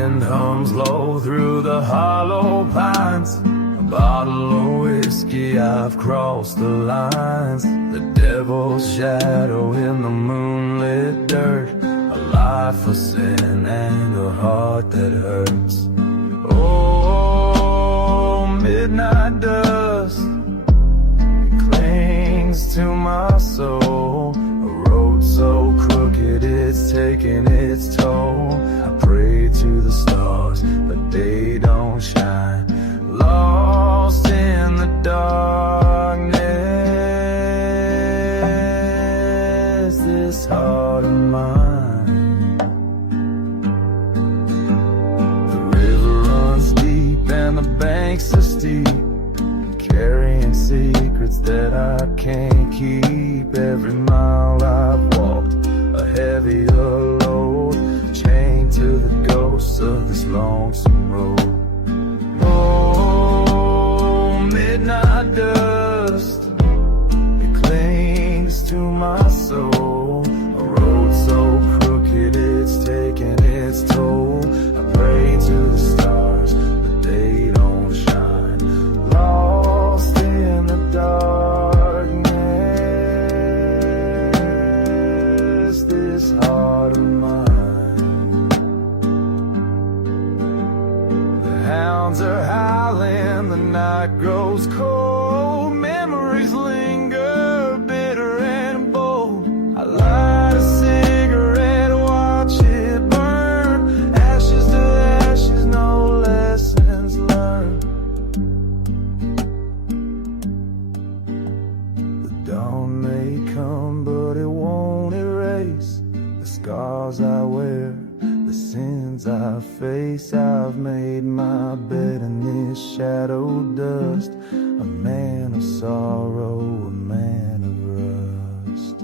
wind hums low through the hollow pines. A bottle of whiskey, I've crossed the lines. The devil's shadow in the moonlit dirt. A life for sin and a heart that hurts. Oh, midnight dust, it clings to my soul. A road so crooked it's taking its toll. I pray to the stars, but they don't shine. Lost in the darkness, this heart of mine. The river runs deep and the banks are steep, carrying secrets that I can't keep. Every mile I've walked, a heavier load, chained to the ghosts of this lonesome road. Oh, midnight dust, it clings to my soul. A road so crooked it's taking its toll. I pray to the stars, but they don't shine. Lost in the darkness, this heart of mine. The hounds are howling, the night grows cold. Memories linger, bitter and bold. I light a cigarette, watch it burn. Ashes to ashes, no lessons learned. The dawn may come, but it won't erase the scars I wear, the sins I face. I've made my bed in this shadow dust. A man of sorrow, a man of rust.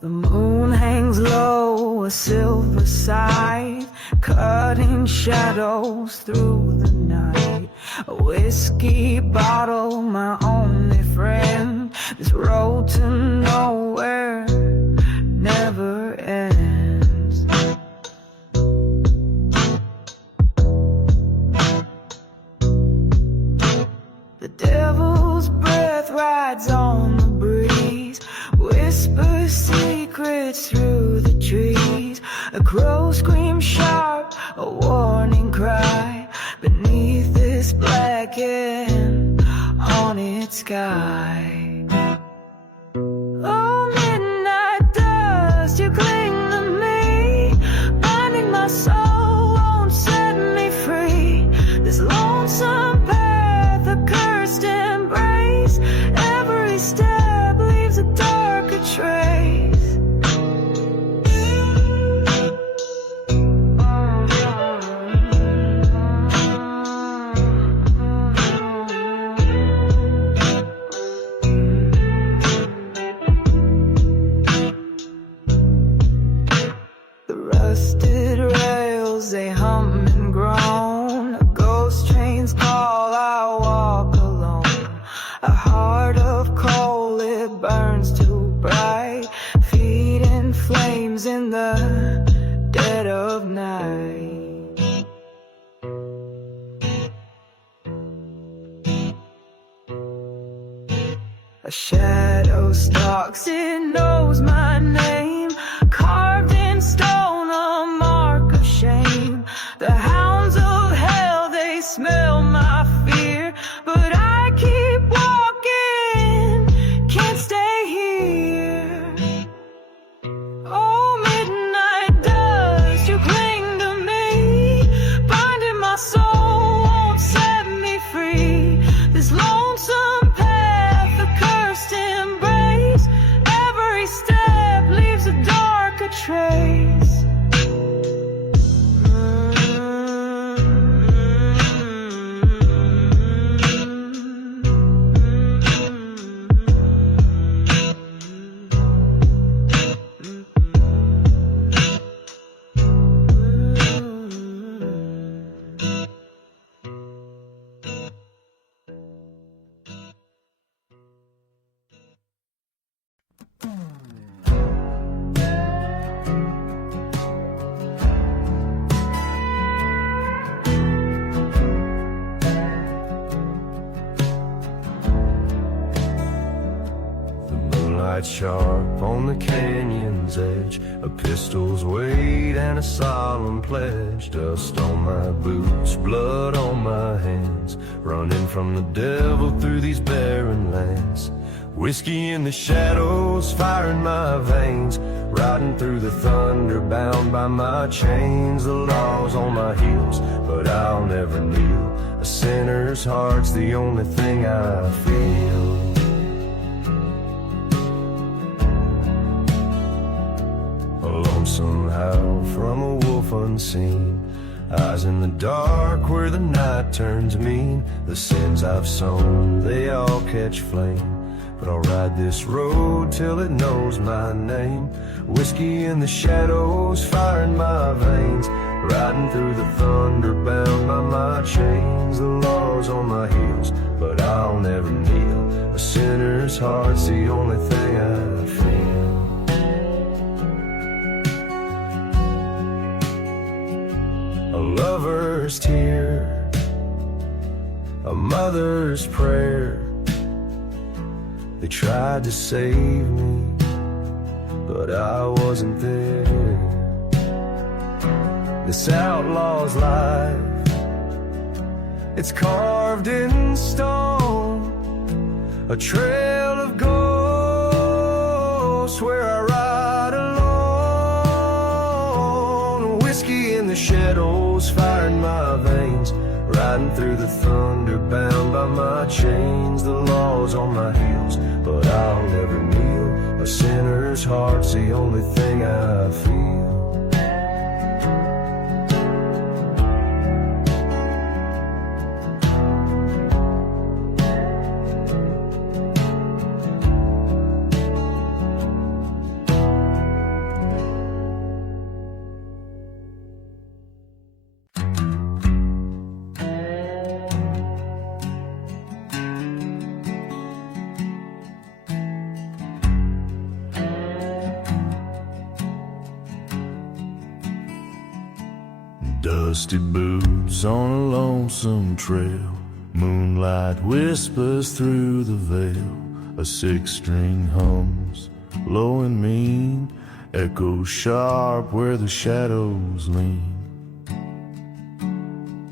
The moon hangs low, a silver side, cutting shadows through the night. A whiskey bottle, my only friend. This road to nowhere never ends. The devil's breath rides on the breeze, whispers secrets through the trees. A crow screams sharp, a warning cry, beneath this black and haunted sky. Oh, midnight dust, you cling to me, binding my soul, won't set me free. This lonesome path, a cursed embrace, every step leaves a darker trace. The rusted rails, they hum and groan. A ghost train's call, I walk alone. A heart of coal, it burns too bright, feet in flames in the dead of night. A shadow stalks, it knows my name, carved in stone, a mark of shame. The hounds of hell, they smell my fear, but I keep walking, can't stay here. Oh, midnight dust, you cling to me, binding my soul, won't set me free. This lonesome path, a cursed embrace, every light sharp on the canyon's edge, a pistol's weight and a solemn pledge. Dust on my boots, blood on my hands, running from the devil through these barren lands. Whiskey in the shadows, fire in my veins, riding through the thunder, bound by my chains. The law's on my heels, but I'll never kneel. A sinner's heart's the only thing I feel. Alone somehow from a wolf unseen, eyes in the dark where the night turns mean. The sins I've sown, they all catch flame, but I'll ride this road till it knows my name. Whiskey in the shadows, fire in my veins, riding through the thunder, bound by my chains. The law's on my heels, but I'll never kneel. A sinner's heart's the only thing I feel. A lover's tear, a mother's prayer. They tried to save me, but I wasn't there. This outlaw's life, it's carved in stone, a trail of ghosts where I ride alone. Whiskey in the shadows, fire in my veins, riding through the thunder, bound by my chains. The law's on my heels, but I'll never kneel. A sinner's heart's the only thing I feel. Dusty boots on a lonesome trail, moonlight whispers through the veil. A six-string hums, low and mean, echoes sharp where the shadows lean.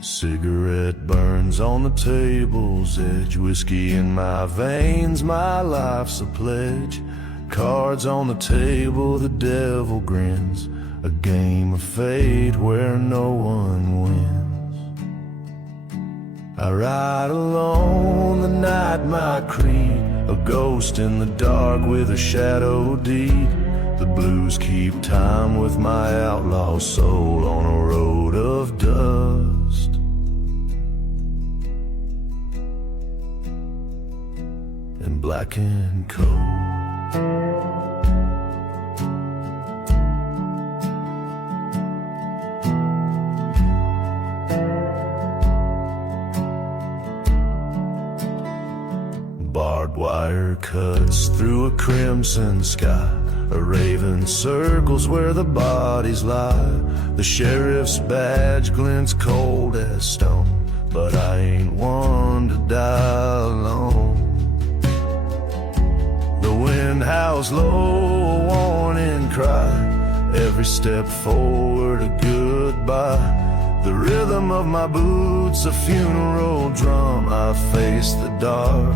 Cigarette burns on the table's edge, whiskey in my veins, my life's a pledge. Cards on the table, the devil grins, a game of fate where no one wins. I ride alone, the night my creed, a ghost in the dark with a shadow deep. The blues keep time with my outlaw soul on a road of dust. And black and cold. Barbed wire cuts through a crimson sky, a raven circles where the bodies lie. The sheriff's badge glints cold as stone, but I ain't one to die alone. The wind howls low, a warning cry, every step forward a goodbye. The rhythm of my boots, a funeral drum, I face the dark.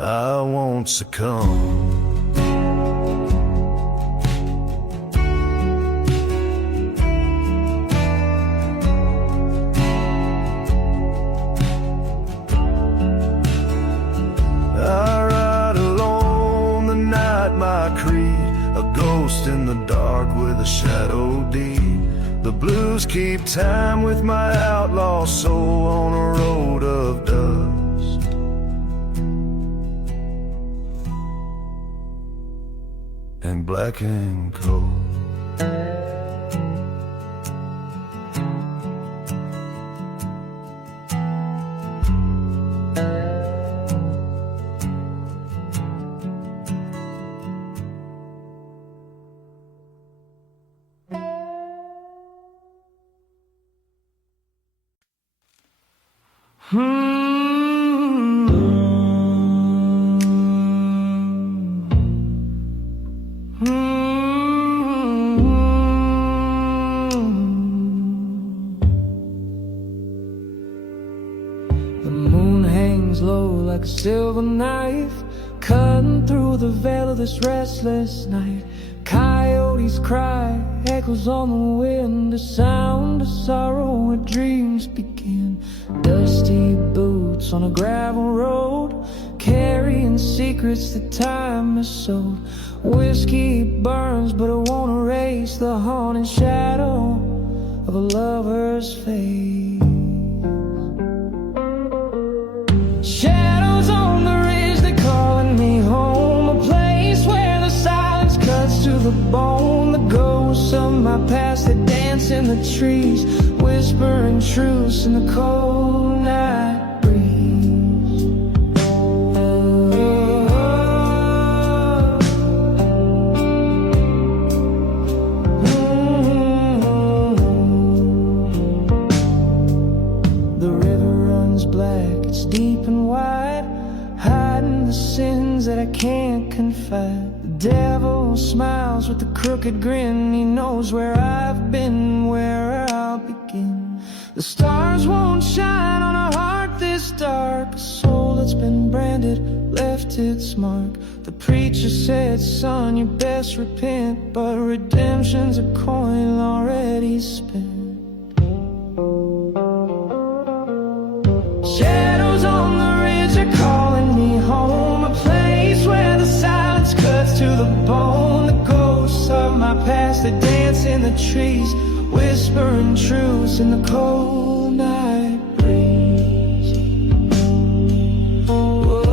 I won't succumb. I ride alone, the night my creed, a ghost in the dark with a shadow deep. The blues keep time with my outlaw soul on a road of dust. And black and cold. hangs low like a silver knife, cutting through the veil of this restless night. Coyotes cry, echoes on the wind, the sound of sorrow where dreams begin. Dusty boots on a gravel road, carrying secrets that time has sold. Whiskey burns, but it won't erase the haunting shadow of a lover's face. Shadows on the ridge, they're calling me home, a place where the silence cuts to the bone. The ghosts of my past, they dance in the trees, whispering truths in the cold night breeze. The river runs black, it's deep and wide, hiding the sins that I can't confide. The devil smiles with a crooked grin, he knows where I've been, where I'll begin. The stars won't shine on a heart this dark, a soul that's been branded left its mark. The preacher said, son, you best repent, but redemption's a coin already spent. Shadows on the ridge are calling me home, a place where the silence cuts to the bone. The ghosts of my past, they dance in the trees, whispering truths in the cold night breeze. Whoa.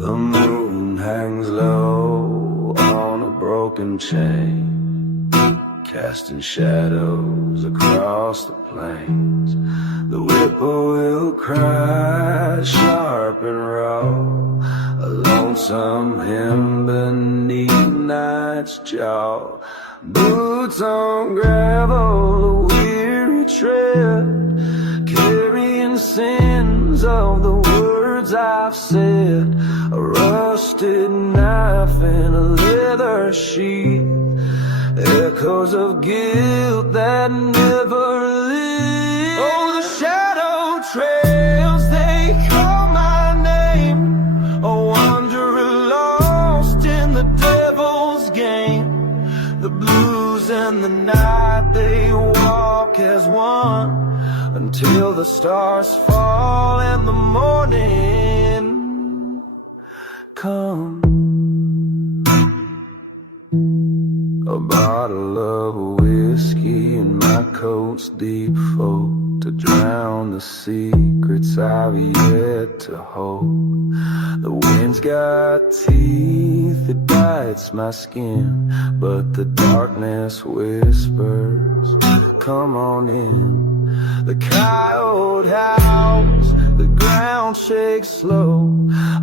The moon hangs low on a broken chain, casting shadows across the plains. The whippoorwill cries sharp and raw, a lonesome hymn beneath night's jaw. Boots on gravel, a weary tread, carrying sins of the words I've said. A rusted knife in a leather sheath, echoes of guilt that never leave. Oh, the shadow trails, they call my name, a wanderer lost in the devil's game. The blues and the night, they walk as one, until the stars fall and the morning comes. A bottle of whiskey in my coat's deep fold, to drown the secrets I've yet to hold. The wind's got teeth, it bites my skin, but the darkness whispers, come on in. The coyote howls, the ground shakes slow,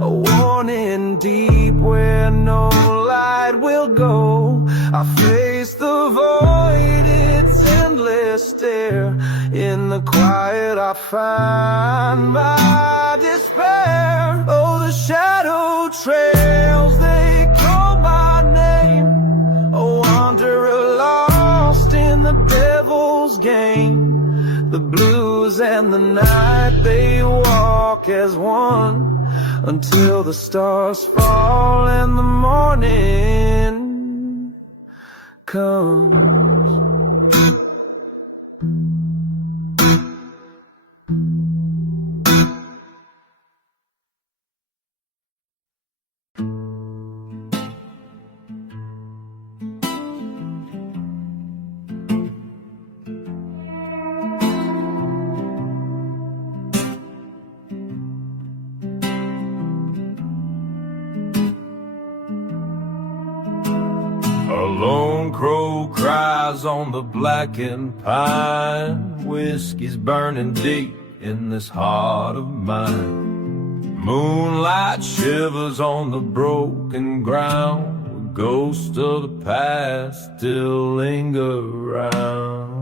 a warning deep where no light will go. I face the void, its endless stare. In the quiet I find my despair. Oh, the shadow trails, they call my name, a wanderer lost in the devil's game. The blues and the night, they walk as one, until the stars fall and the morning comes. lone crow cries on the blackened pine. Whiskey's burning deep in this heart of mine. Moonlight shivers on the broken ground, where ghosts of the past still linger around.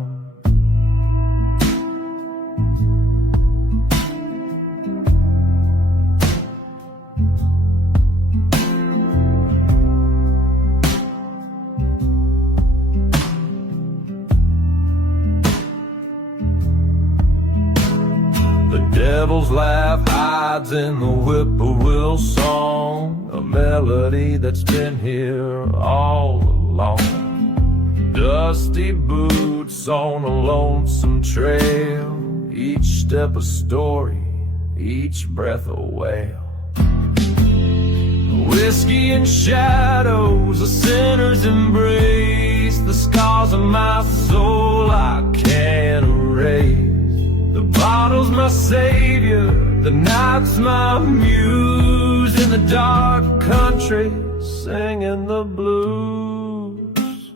Devil's laugh hides in the whippoorwill song, a melody that's been here all along. Dusty boots on a lonesome trail, each step a story, each breath a wail. Whiskey and shadows, a sinner's embrace, the scars of my soul I can't erase. The bottle's my savior, the night's my muse, in the dark country singing the blues.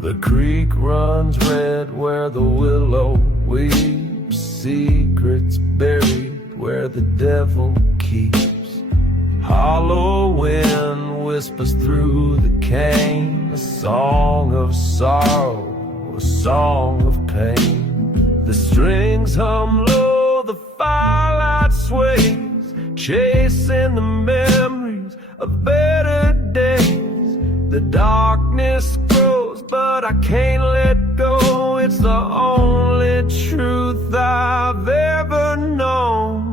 The creek runs red where the willow weeps, secrets buried where the devil keeps. Hollow wind whispers through the cane, a song of sorrow, a song of pain. The strings hum low, the firelight sways, chasing the memories of better days. The darkness grows, but I can't let go. It's the only truth I've ever known.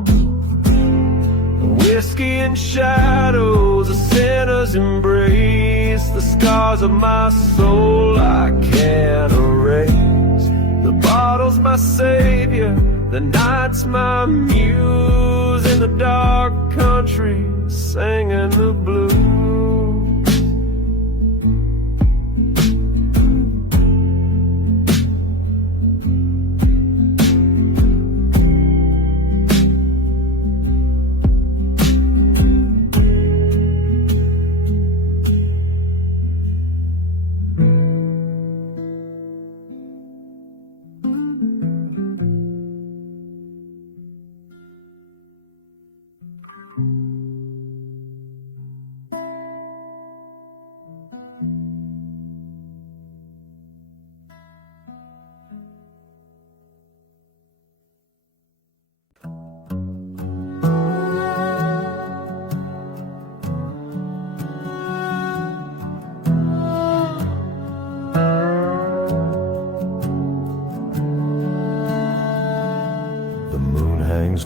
Whiskey and shadows, a sinner's embrace, the scars of my soul I can't erase. The bottle's my savior, the night's my muse, in the dark country singing the blues.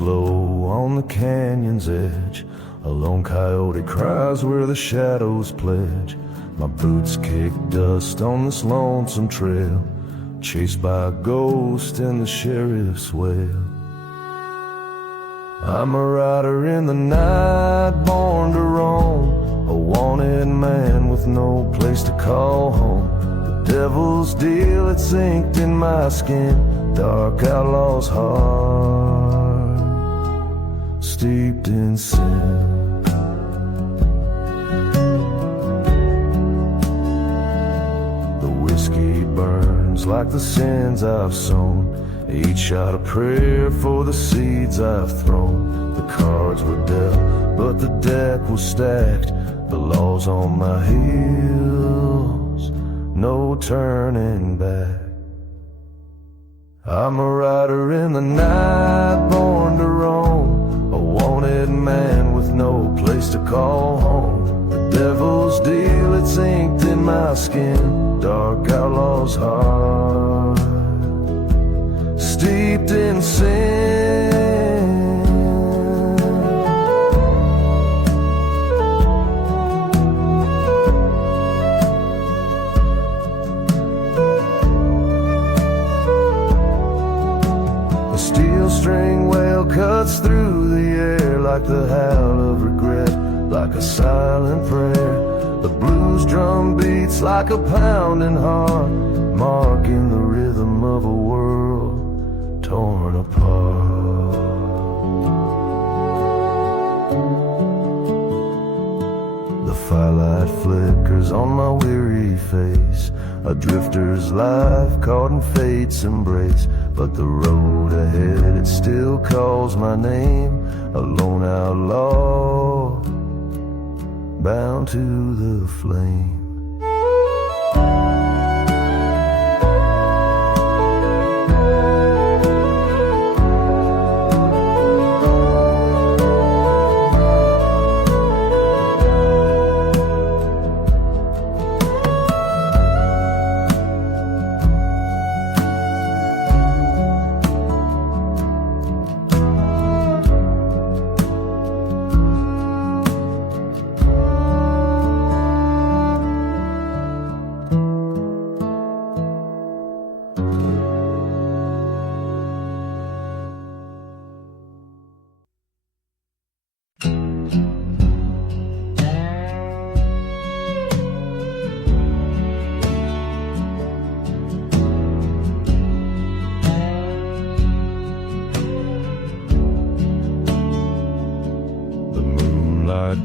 Low on the canyon's edge, a lone coyote cries where the shadows pledge. My boots kick dust on this lonesome trail, chased by a ghost in the sheriff's wail. I'm a rider in the night, born to roam, a wanted man with no place to call home. The devil's deal, it's inked in my skin, dark outlaw's heart, steeped in sin. The whiskey burns like the sins I've sown, each shot a prayer for the seeds I've thrown. The cards were dealt, but the deck was stacked, the law's on my heels, no turning back. I'm a rider in the night, born to roam, a wanted man with no place to call home. The devil's deal, it's inked in my skin, dark outlaw's heart, steeped in sin. A steel string wail cuts through the air like the howl of regret, like a silent prayer. The blues drum beats like a pounding heart, marking the rhythm of a world torn apart. light flickers on my weary face, a drifter's life caught in fate's embrace. But the road ahead, it still calls my name, a lone outlaw, bound to the flame.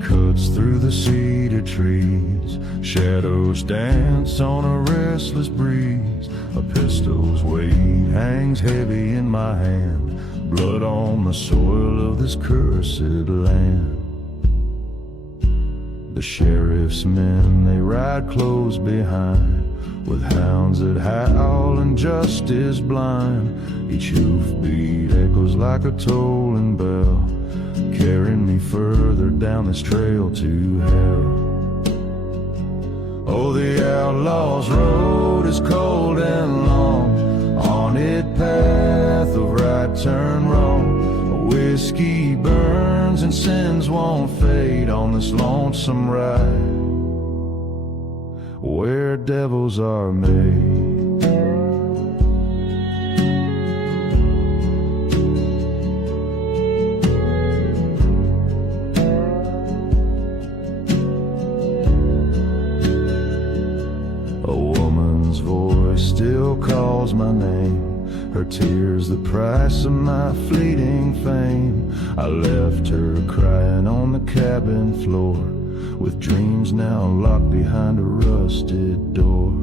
Cuts through the cedar trees, shadows dance on a restless breeze. A pistol's weight hangs heavy in my hand, blood on the soil of this cursed land. The sheriff's men, they ride close behind, with hounds that howl and justice blind. Each hoofbeat echoes like a tolling bell, carrying me further down this trail to hell. Oh, the Outlaws Road is cold and long, haunted path of right turn wrong. Whiskey burns and sins won't fade on this lonesome ride, where devils are made. Still calls my name, her tears the price of my fleeting fame. I left her crying on the cabin floor, with dreams now locked behind a rusted door.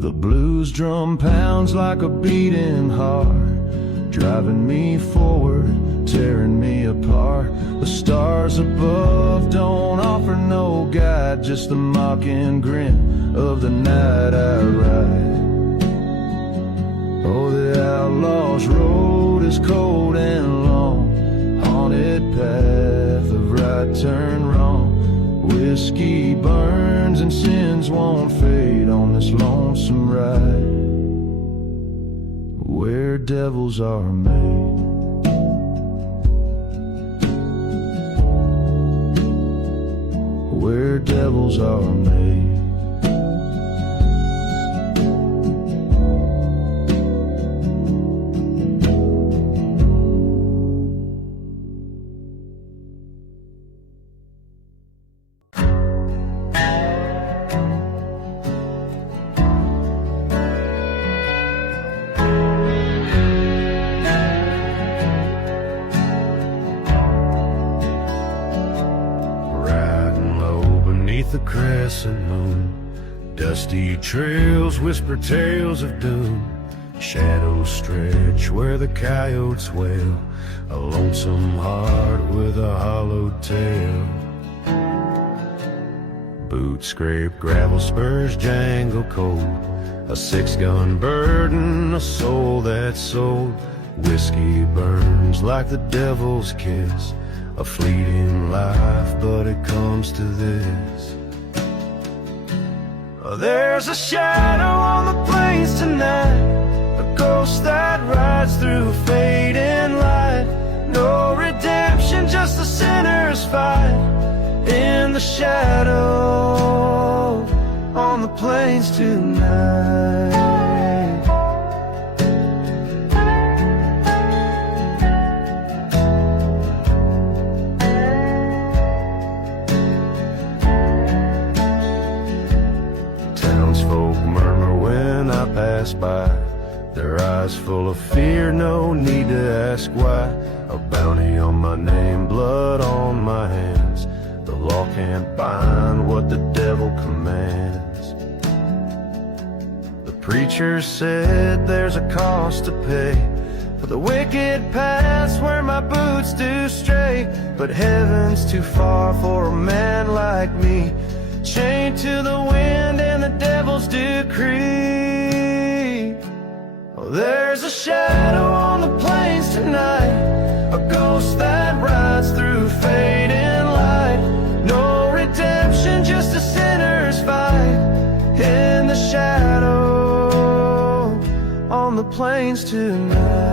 The blues drum pounds like a beating heart, driving me forward, tearing me apart. The stars above don't offer no guide, just the mocking grin of the night I ride. Oh, the Outlaws Road is cold and long, haunted path of right turn wrong. Whiskey burns and sins won't fade on this lonesome ride, where devils are made. Where devils are made. The crescent moon, dusty trails whisper tales of doom. Shadows stretch where the coyotes wail, a lonesome heart with a hollowed tail. Boots scrape gravel, spurs jangle cold, a 6-gun burden, a soul that's sold. Whiskey burns like the devil's kiss, a fleeting life, but it comes to this. There's a shadow on the plains tonight, a ghost that rides through fading light. No redemption, just the sinner's fight in the shadow on the plains tonight. By their eyes full of fear, no need to ask why. A bounty on my name, blood on my hands, the law can't bind what the devil commands. The preacher said there's a cost to pay for the wicked paths where my boots do stray. But heaven's too far for a man like me, chained to the wind and the devil's decree. Oh, there's a shadow on the plains tonight, a ghost that rides through fading light. No redemption, just a sinner's fight in the shadow on the plains tonight.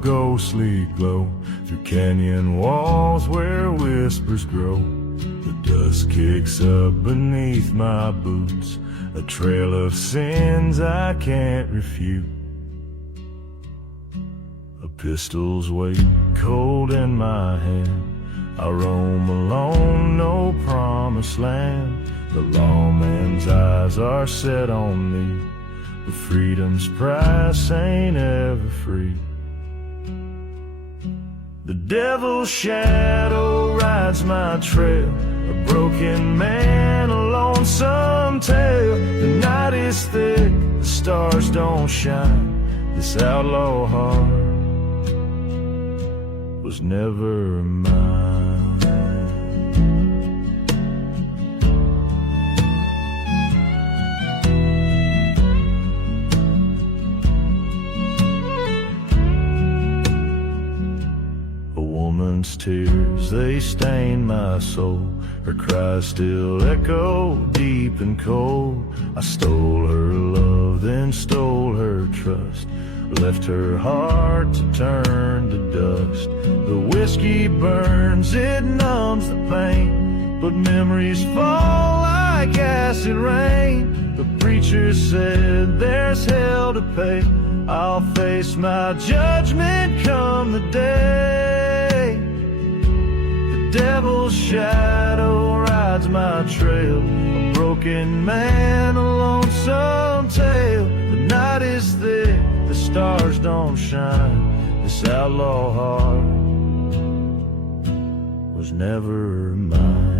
Ghostly glow through canyon walls where whispers grow. The dust kicks up beneath my boots, a trail of sins I can't refute. A pistol's weight cold in my hand, I roam alone, no promised land. The lawman's eyes are set on me, but freedom's price ain't ever free. The devil's shadow rides my trail, a broken man, a lonesome tale. The night is thick, the stars don't shine. This outlaw heart was never mine. Tears, they stain my soul. Her cries still echo deep and cold. I stole her love, then stole her trust, left her heart to turn to dust. The whiskey burns, it numbs the pain, but memories fall like acid rain. The preacher said there's hell to pay. I'll face my judgment come the day. Devil's shadow rides my trail, a broken man, a lonesome tale. The night is thick, the stars don't shine. This outlaw heart was never mine.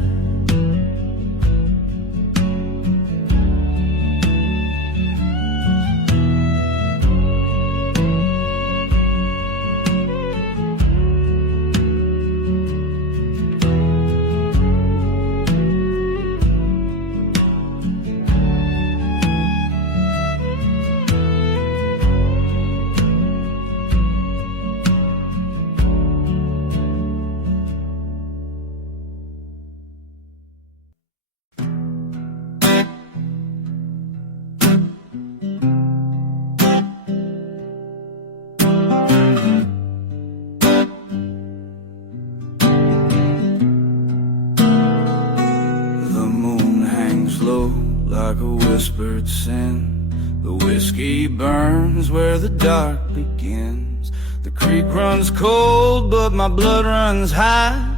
Like a whispered sin, the whiskey burns where the dark begins. The creek runs cold, but my blood runs high,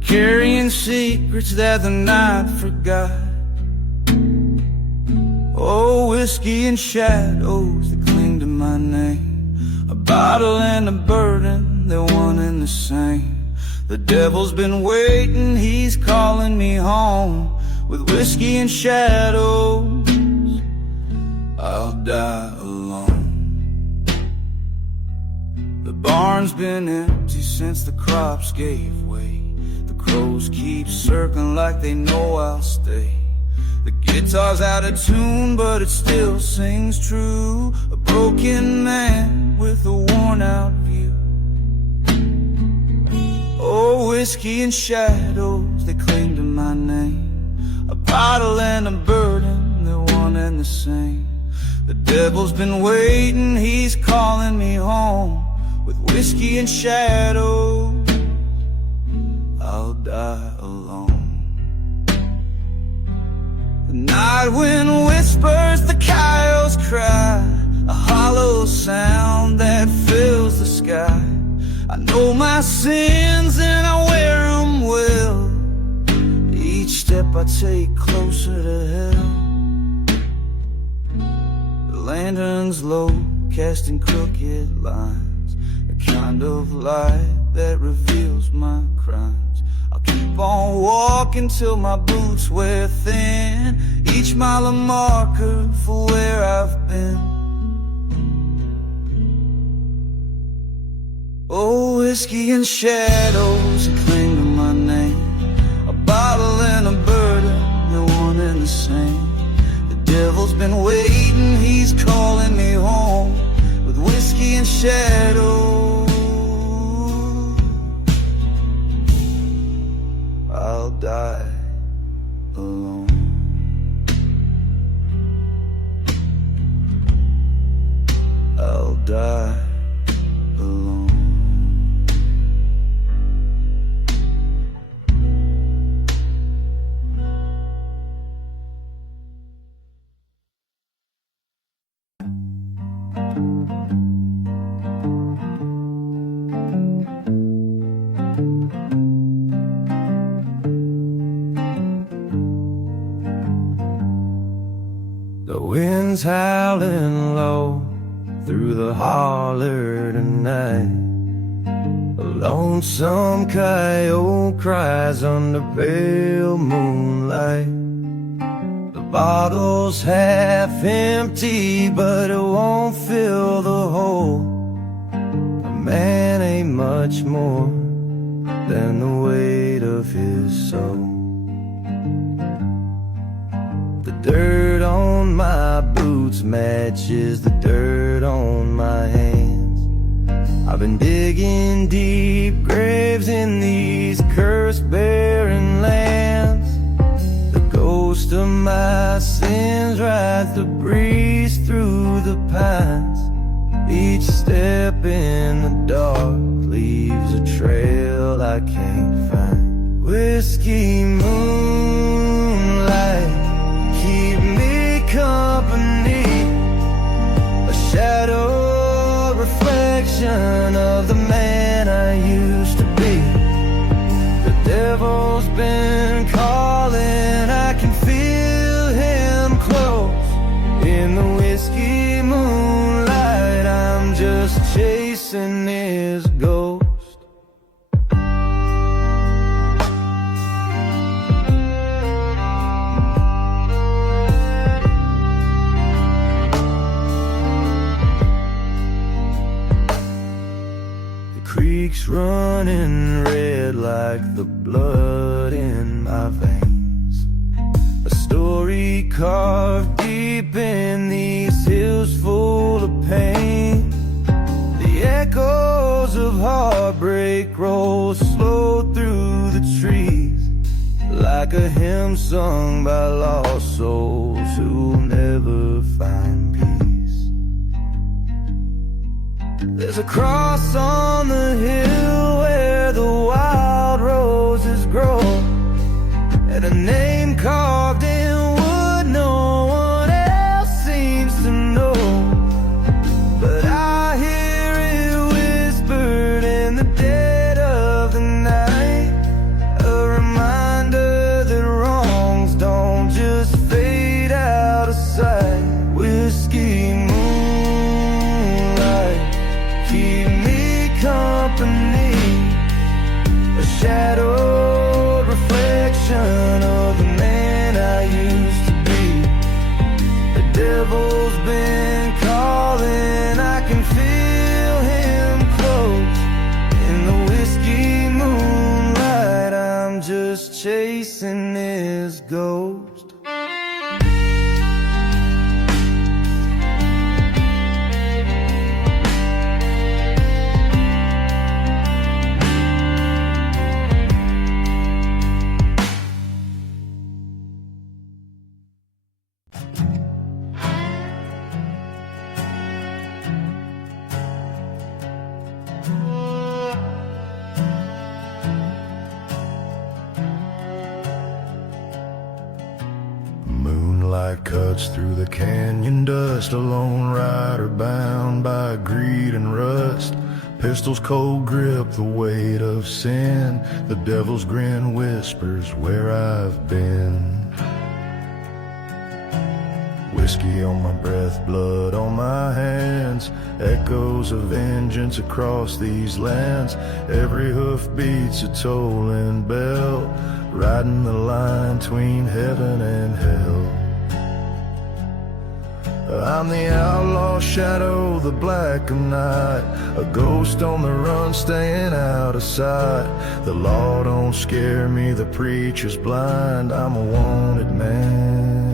carrying secrets that the night forgot. Oh, whiskey and shadows that cling to my name, a bottle and a burden, they're one and the same. The devil's been waiting, he's calling me home. With whiskey and shadows, I'll die alone. The barn's been empty since the crops gave way. The crows keep circling like they know I'll stay. The guitar's out of tune, but it still sings true. A broken man with a worn out view. Oh, whiskey and shadows, they cling to my name. A bottle and a burden, they're one and the same. The devil's been waiting, he's calling me home. With whiskey and shadows, I'll die alone. The night wind whispers, the coyotes cry, a hollow sound that fills the sky. I know my sins and I wear them well, each step I take closer to hell. The lantern's low, casting crooked lines, a kind of light that reveals my crimes. I'll keep on walking till my boots wear thin, each mile a marker for where I've been. Oh, whiskey and shadows, and cling to my name, a bottle and a burden, they're one and the same. The devil's been waiting, he's calling me home, with whiskey and shadows, I'll die alone. I'll die alone. The wind's howling low through the holler tonight. A lonesome coyote cries under pale moonlight. The bottle's half empty, but it won't fill the hole. A man ain't much more than the weight of his soul. The dirt on my boots matches the dirt on my hands. I've been digging deep graves in these cursed barren lands. The ghost of my sins rides the breeze through the pines. Each step in the dark leaves a trail I can't find. Whiskey moonlight, keep me company, a shadow reflection of the man I used to be. The devil's been calling, I can feel him close. In the whiskey moonlight, I'm just chasing his ghost. Creeks running red like the blood in my veins. A story carved deep in these hills full of pain. The echoes of heartbreak roll slow through the trees, like a hymn sung by lost souls who'll never find peace. There's a cross on the hill where the wild roses grow, and a name carved in wood no one else seems to know. But I hear it whispered in the dead of the night, a reminder that wrongs don't just fade out of sight. Whiskey moonlight, keep me company, a shadowed reflection of the man I used to be. The devil's been calling, I can feel him close. In the whiskey moonlight, I'm just chasing his ghost. Moonlight cuts through the canyon dust, a lone rider bound by greed and rust. Pistol's cold grip, the weight of sin. The devil's grin whispers where I've been. Whiskey on my breath, blood on my hands. Echoes of vengeance across these lands. Every hoof beats a tolling bell, riding the line between heaven and hell. I'm the outlaw shadow, the black night, a ghost on the run, staying out of sight. The law don't scare me, the preacher's blind. I'm a wanted man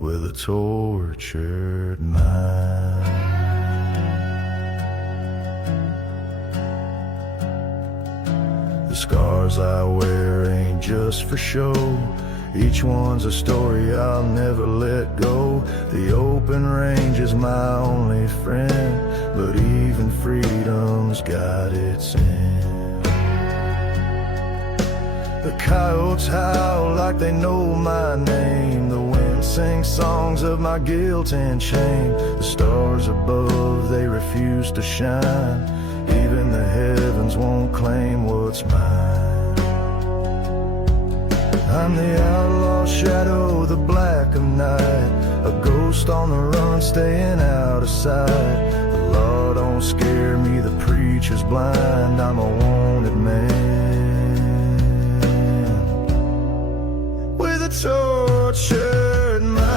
with a tortured mind. The scars I wear ain't just for show. Each one's a story I'll never let go. The open range is my only friend, but even freedom's got its end. The coyotes howl like they know my name. The wind sings songs of my guilt and shame. The stars above, they refuse to shine. Even the heavens won't claim what's mine. I'm the outlaw shadow, the black of night, a ghost on the run, staying out of sight. The law don't scare me, the preacher's blind. I'm a wanted man with a tortured mind.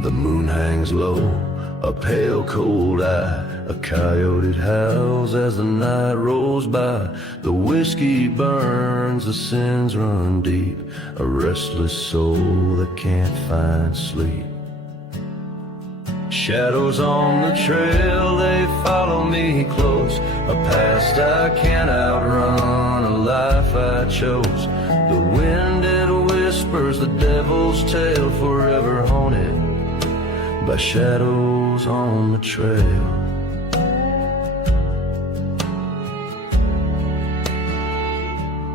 The moon hangs low, a pale cold eye. A coyote howls as the night rolls by. The whiskey burns, the sins run deep. A restless soul that can't find sleep. Shadows on the trail, they follow me close. A past I can't outrun, a life I chose. The wind it whispers, the devil's tale, forever haunted by shadows on the trail.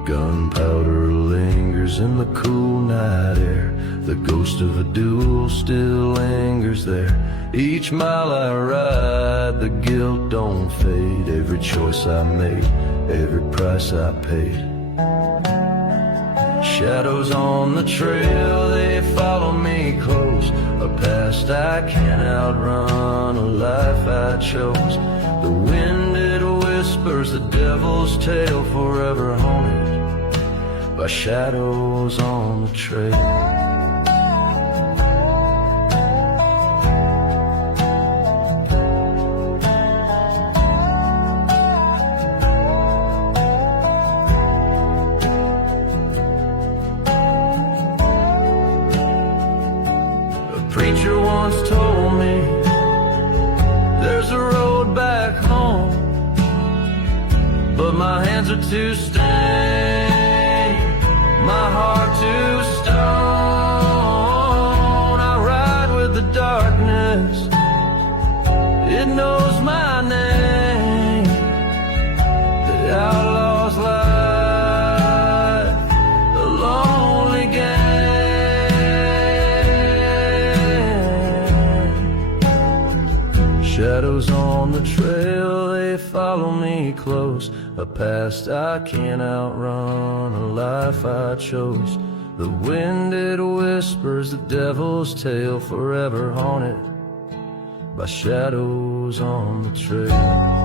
Gunpowder lingers in the cool night air. The ghost of a duel still lingers there. Each mile I ride, the guilt don't fade. Every choice I made, every price I paid. Shadows on the trail, they follow me close. A past I can't outrun, a life I chose. The wind it whispers, the devil's tale, forever haunted by shadows on the trail. Preacher once told me there's a road back home, but my hands are too stained, my heart too stone. I ride with the darkness, it knows my name. The Outlaws Life, a lonely game. Shadows on the trail, they follow me close. A past I can't outrun, a life I chose. The wind it whispers, the devil's tale, forever haunted by shadows on the trail.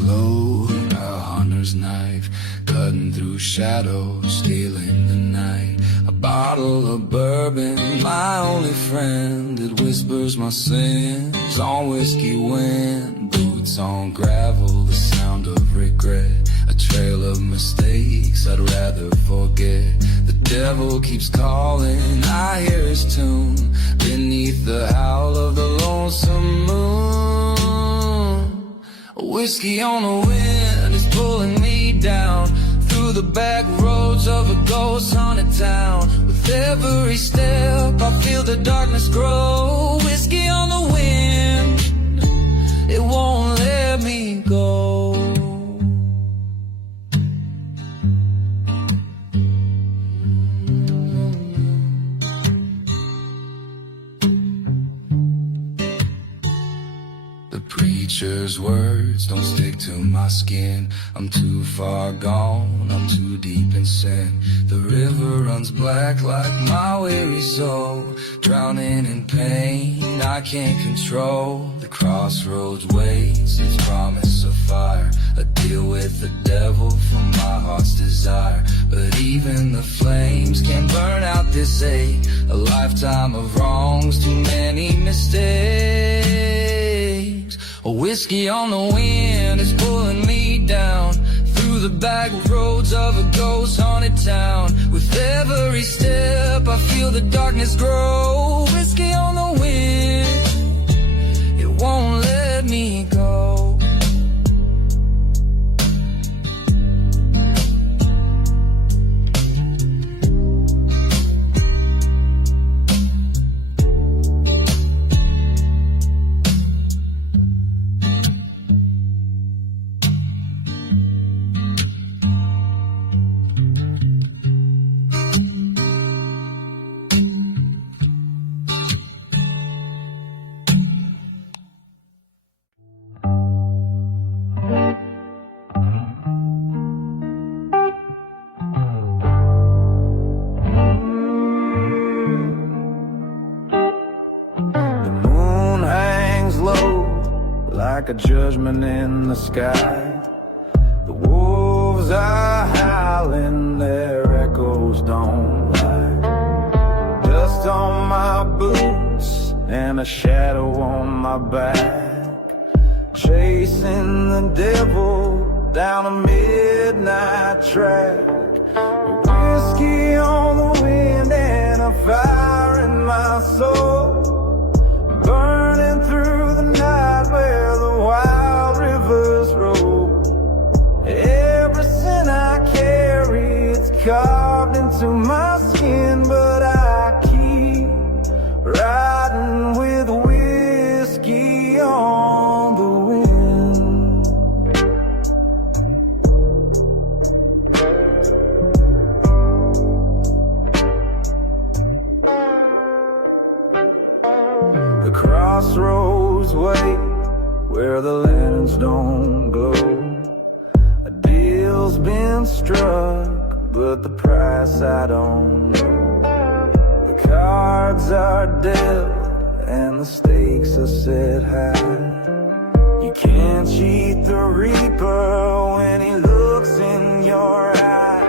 Low, a hunter's knife, cutting through shadows, stealing the night. A bottle of bourbon, my only friend, it whispers my sins on whiskey wind. Boots on gravel, the sound of regret, a trail of mistakes I'd rather forget. The devil keeps calling, I hear his tune beneath the howl of the lonesome moon. Whiskey on the wind is pulling me down through the back roads of a ghost haunted town. With every step I feel the darkness grow. Whiskey on the wind, it won't let me go. Preacher's words don't stick to my skin. I'm too far gone, I'm too deep in sin. The river runs black like my weary soul, drowning in pain I can't control. The crossroads waits its promise of fire, a deal with the devil for my heart's desire. But even the flames can't burn out this ache, a lifetime of wrongs, too many mistakes. A whiskey on the wind is pulling me down through the back roads of a ghost haunted town. With every step I feel the darkness grow. Whiskey on the wind, it won't let me go. Like a judgment in the sky, the wolves are howling, their echoes don't lie. Dust on my boots and a shadow on my back, chasing the devil down a midnight track. A whiskey on the wind and a fire in my soul, burning through the night where the wild rivers roll. Every sin I carry, it's carved into my skin, but I keep riding with whiskey on the wind. The crossroads wait where the lanterns don't glow. A deal's been struck, but the price I don't know. The cards are dealt and the stakes are set high. You can't cheat the reaper when he looks in your eye.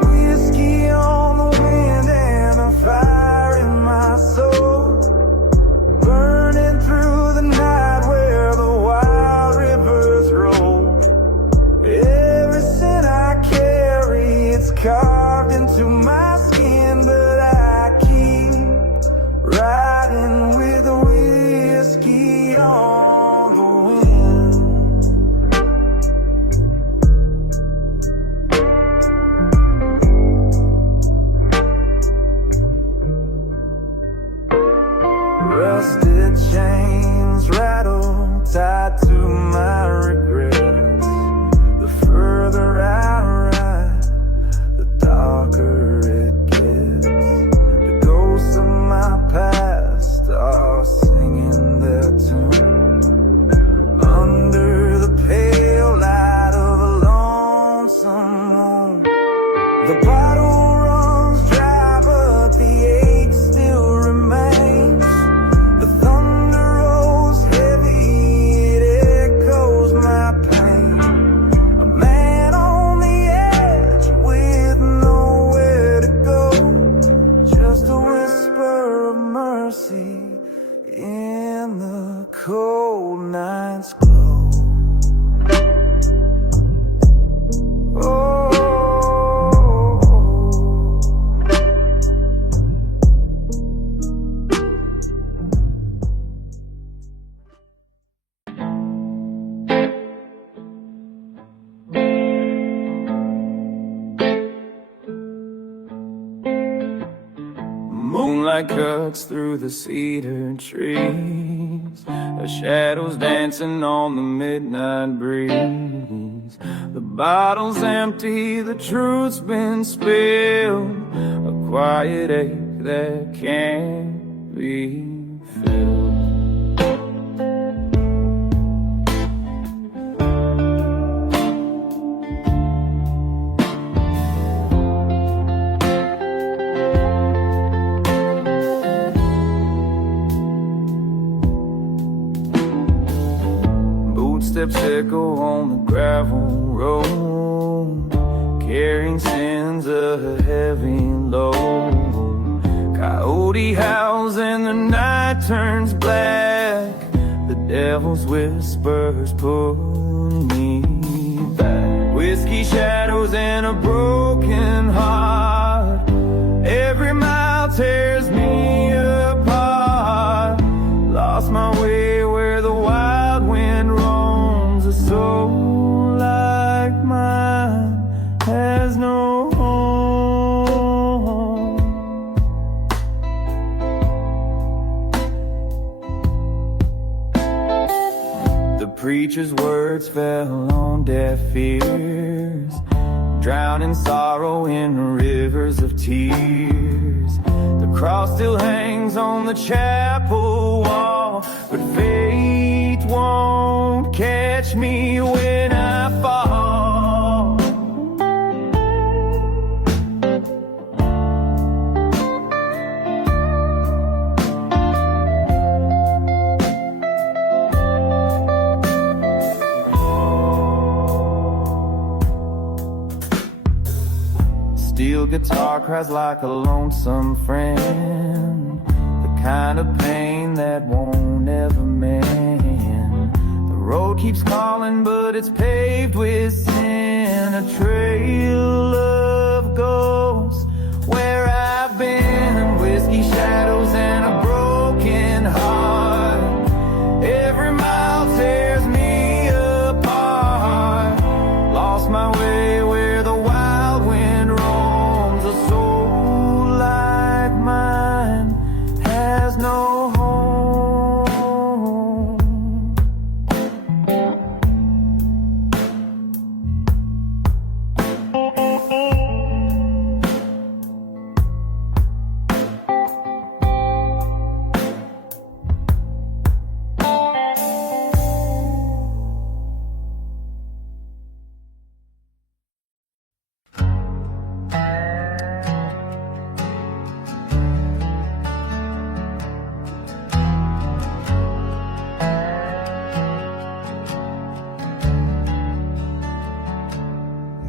Whiskey on the wind and a fire in my soul, burning through the night where the wild rivers roll. Every sin I carry, it's carved into my skin, The bottle runs dry, but the ache still remains. The thunder rolls heavy, it echoes my pain. A man on the edge with nowhere to go, just a whisper of mercy in the cold night's glow. Moonlight cuts through the cedar trees, the shadows dancing on the midnight breeze. The bottle's empty, the truth's been spilled, a quiet ache that can't be filled. Steps echo on the gravel road, carrying sins of a heavy load. Coyote howls and the night turns black, the devil's whispers pull me back. Whiskey shadows and a broken heart, every mile tears me apart. Lost my way where the wild wind roams, a soul like mine has no home. The preacher's words fell on deaf ears, drowning sorrow in rivers of tears. The cross still hangs on the chapel wall, but fate won't catch me when I fall. Steel guitar cries like a lonesome friend, the kind of pain that won't ever mend. The road keeps calling, but it's paved with sin, a trail of ghosts where I've been. Whiskey shadows and a broken heart, every mile tears me apart. Lost my way where the wild wind roams, a soul like mine has no home.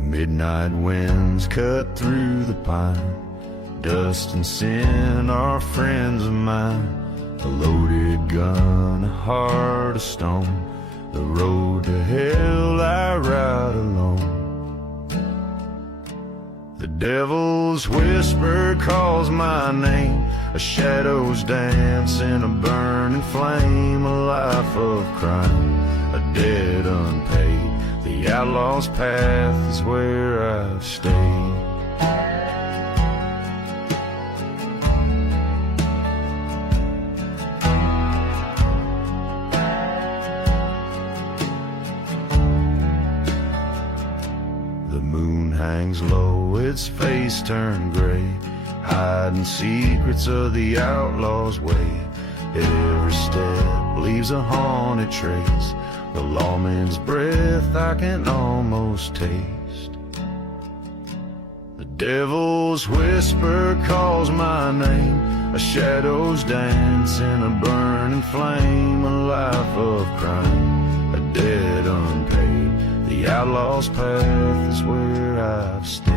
Midnight winds cut through the pine, dust and sin are friends of mine. A loaded gun, a heart of stone, the road to hell I ride alone. The devil's whisper calls my name, a shadow's dance in a burning flame, a life of crime, a debt unpaid. The Outlaws Path is where I've stayed. The moon hangs low, its face turned gray, hiding secrets of the outlaw's way. Every step leaves a haunted trace, the lawman's breath I can almost taste. The devil's whisper calls my name. A shadow's dance in a burning flame. A life of crime, a debt unpaid. The outlaw's path is where I've stayed.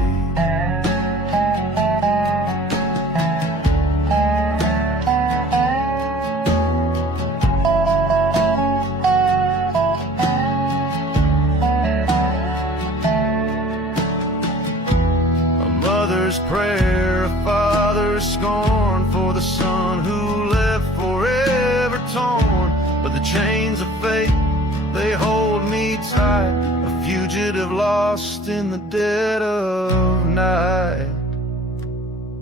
Prayer, a father's scorn for the son who left forever torn. But the chains of fate, they hold me tight, a fugitive lost in the dead of night.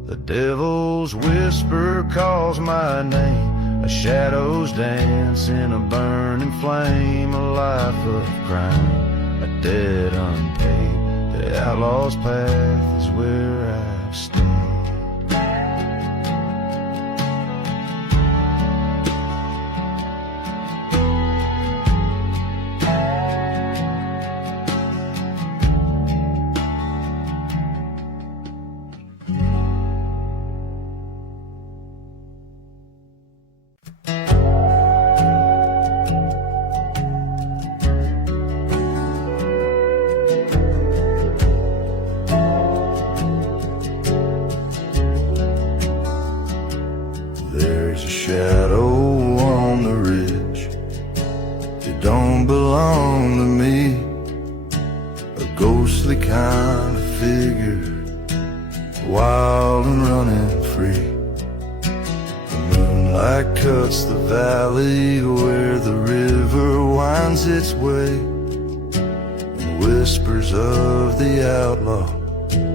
The devil's whisper calls my name. A shadow's dance in a burning flame. A life of crime, a debt unpaid. The outlaw's path is where I've stayed.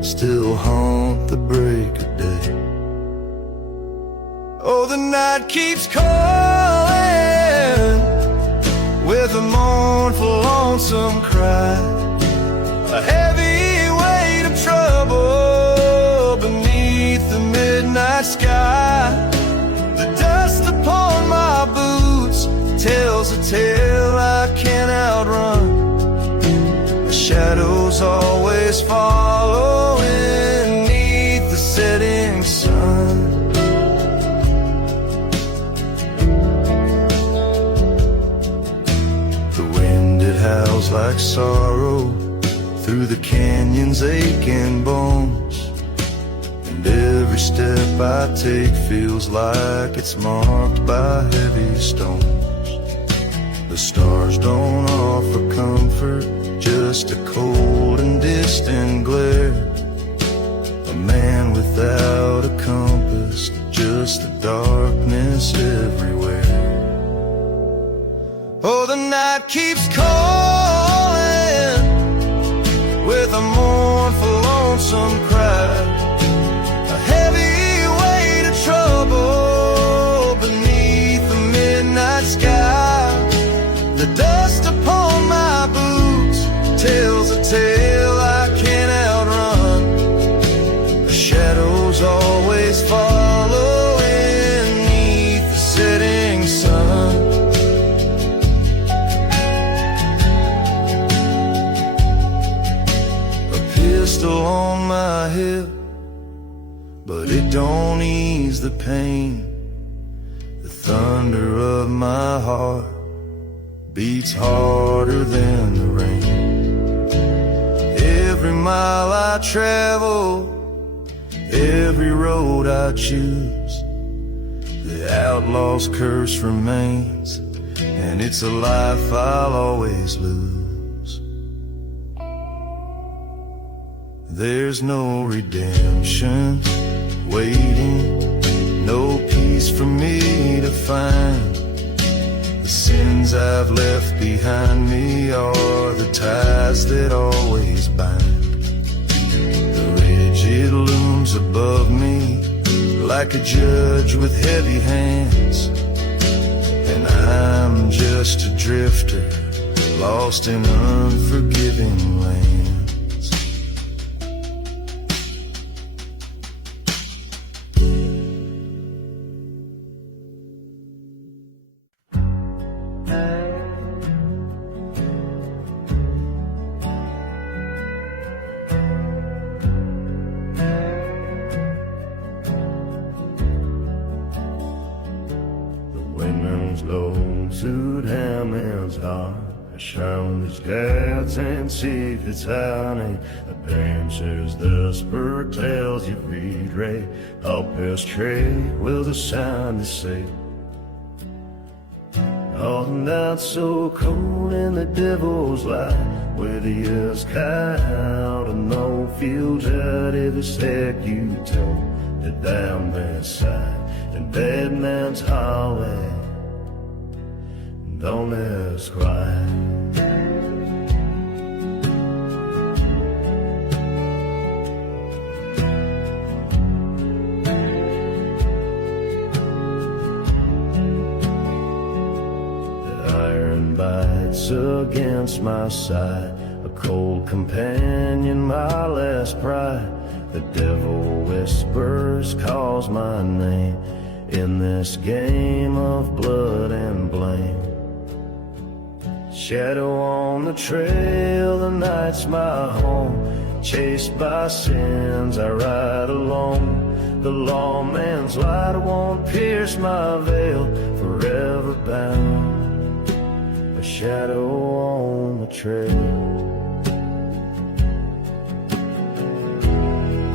Still haunt the break of day. Oh, the night keeps calling with a mournful, lonesome cry, a heavy weight of trouble beneath the midnight sky. The dust upon my boots tells a tale I can't outrun. The shadows always follow beneath the setting sun. The wind, it howls like sorrow through the canyon's aching bones, and every step I take feels like it's marked by heavy stones. The stars don't offer comfort, just a cold and distant glare. A man without a compass, just the darkness everywhere. Oh, the night keeps calling with a mournful, lonesome cry, a heavy weight of trouble beneath the midnight sky. The dust upon my boots tells a tale I can't outrun. The shadows always follow beneath the setting sun. A pistol on my hip, but it don't ease the pain. The thunder of my heart beats harder than the rain. Every mile I travel, every road I choose, the outlaw's curse remains, and it's a life I'll always lose. There's no redemption waiting, no peace for me to find. The sins I've left behind me are the ties that always bind. The ridge, it looms above me like a judge with heavy hands, and I'm just a drifter lost in unforgiving lands. hands low to the man's heart. Shown his doubts and secrets out, and the branches the spur tells you read right up his trade will the sign to say. Oh, not so cold in the devil's light, where the ears out and no fields out of the sack you tell the down man's side and bad man's hallway. Don't ask why. Bites against my side, a cold companion, my last pride. The devil whispers, calls my name in this game of blood and blame. Shadow on the trail, the night's my home. Chased by sins, I ride alone. The lawman's light won't pierce my veil, forever bound. A shadow on the trail.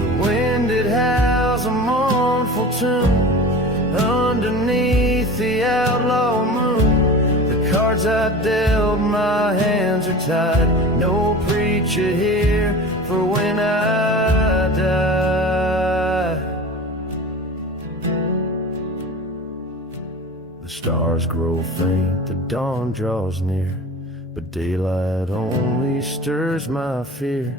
The wind, it howls a mournful tune underneath the outlaw moon. The cards I dealt, my hands are tied. No preacher here for when I die. The stars grow faint, the dawn draws near, but daylight only stirs my fear.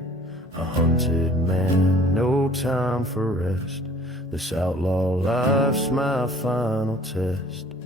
A hunted man, no time for rest. This outlaw life's my final test.